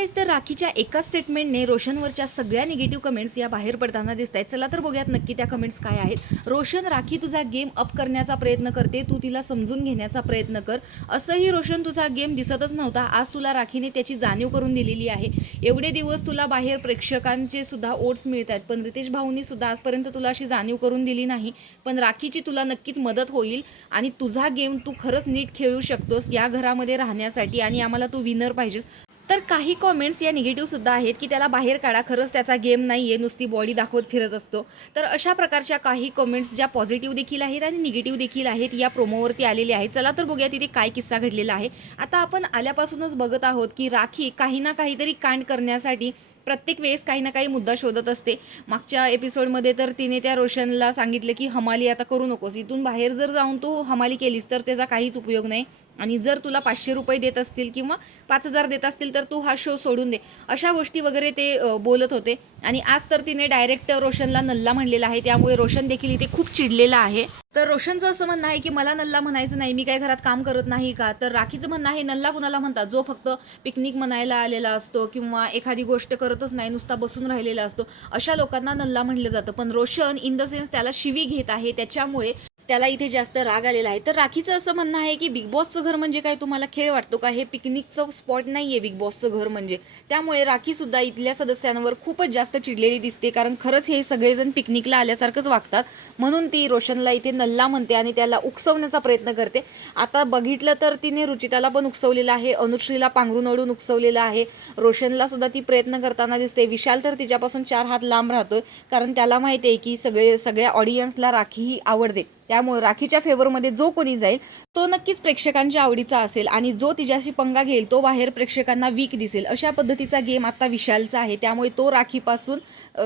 Guys, तर राखीच्या एका स्टेटमेंटने रोशनवरच्या सगळ्या निगेटिव्ह कमेंट्स या बाहेर पडताना दिसत आहेत. चला तर बघूयात नक्की त्या कमेंट्स काय आहेत. रोशन, राखी तुझा गेम अप करण्याचा प्रयत्न करते, तू तिला समजून घेण्याचा प्रयत्न कर. असंही रोशन तुझा गेम दिसतच नव्हता. आज तुला राखीने त्याची जाणीव करून दिलेली आहे. एवढे दिवस तुला बाहेर प्रेक्षकांचे सुद्धा ओट्स मिळत आहेत, पण रितेश भाऊंनी सुद्धा आजपर्यंत तुला अशी जाणीव करून दिली नाही. पण राखीची तुला नक्कीच मदत होईल आणि तुझा गेम तू खरंच नीट खेळू शकतोस या घरामध्ये राहण्यासाठी आणि आम्हाला तू विनर पाहिजेस. तर काही कॉमेंट्स या निगेटिव्हसुद्धा आहेत की त्याला बाहेर काढा, खरंच त्याचा गेम नाही आहे, नुसती बॉडी दाखवत फिरत असतो. तर अशा प्रकारच्या काही कॉमेंट्स ज्या पॉझिटिव्ह देखील आहेत आणि निगेटिव्ह देखील आहेत या प्रोमोवरती आलेले आहेत. चला तर बघूया तिथे काय किस्सा घडलेला आहे. आता आपण आल्यापासूनच बघत आहोत की राखी काही ना काहीतरी कांड करण्यासाठी प्रत्येक वेळेस काही ना काही मुद्दा शोधत असते. मागच्या एपिसोडमध्ये तर तिने त्या रोशनला सांगितलं की हमाली आता करू नकोस, इथून बाहेर जर जाऊन तू हमाली केलीस तर त्याचा काहीच उपयोग नाही आणि जर तुला 500 रुपये देत असतील किंवा 5000 देत असतील तर तू हा शो सोडून दे, अशा गोष्टी वगैरे ते बोलत होते. आणि आज तर तिने डायरेक्ट रोशनला नल्ला म्हणलेला आहे, त्यामुळे रोशन देखील इथे खूप चिडलेला आहे. तर रोशनचं असं म्हणणं आहे की मला नल्ला म्हणायचं नाही, मी काय घरात काम करत नाही का. तर राखीचं म्हणणं आहे नल्ला कुणाला म्हणतात, जो फक्त पिकनिक म्हणायला आलेला असतो किंवा एखादी गोष्ट करतच नाही, नुसता बसून राहिलेला असतो, अशा लोकांना नल्ला म्हणलं जातं. पण रोशन इन द सेन्स त्याला शिवी घेत आहे, त्याच्यामुळे त्याला इथे जास्त राग आलेला आहे. तर राखीचं असं म्हणणं आहे की बिग बॉसचं घर म्हणजे काय तुम्हाला खेळ वाटतो का, हे पिकनिकचं स्पॉट नाही आहे बिग बॉसचं घर म्हणजे. त्यामुळे राखीसुद्धा इथल्या सदस्यांवर खूपच जास्त चिडलेली दिसते, कारण खरंच हे सगळेजण पिकनिकला आल्यासारखंच वागतात. म्हणून ती रोशनला इथे नल्ला म्हणते आणि त्याला उकसवण्याचा प्रयत्न करते. आता बघितलं तर तिने रुचिताला पण उकसवलेलं आहे, अनुश्रीला पांघरून ओढून उकसवलेलं आहे, रोशनला सुद्धा ती प्रयत्न करताना दिसते. विशाल तर तिच्यापासून 4 हात लांब राहतोय, कारण त्याला माहिती आहे की सगळ्या ऑडियन्सला राखी ही आवडते. त्यामुळे राखीच्या फेवरमध्ये जो कोणी जाईल तो नक्कीच प्रेक्षकांच्या आवडीचा असेल आणि जो तिच्याशी पंगा घेईल तो बाहेर प्रेक्षकांना वीक दिसेल. अशा पद्धतीचा गेम आता विशालचा आहे, त्यामुळे तो राखीपासून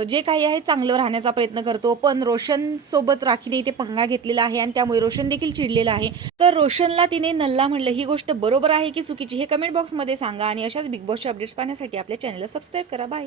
जे काही आहे चांगलं राहण्याचा प्रयत्न करतो. पण रोशन सोबत राखीने इथे पंगा घेतलेला आहे आणि त्यामुळे रोशन देखील चिडलेला आहे. तर रोशनला तिने नल्ला म्हणलं, ही गोष्ट बरोबर आहे की चुकीची हे कमेंट बॉक्समध्ये सांगा आणि अशाच बिग बॉसच्या अपडेट्स पाहण्यासाठी आपल्या चॅनलला सबस्क्राईब करा. बाय.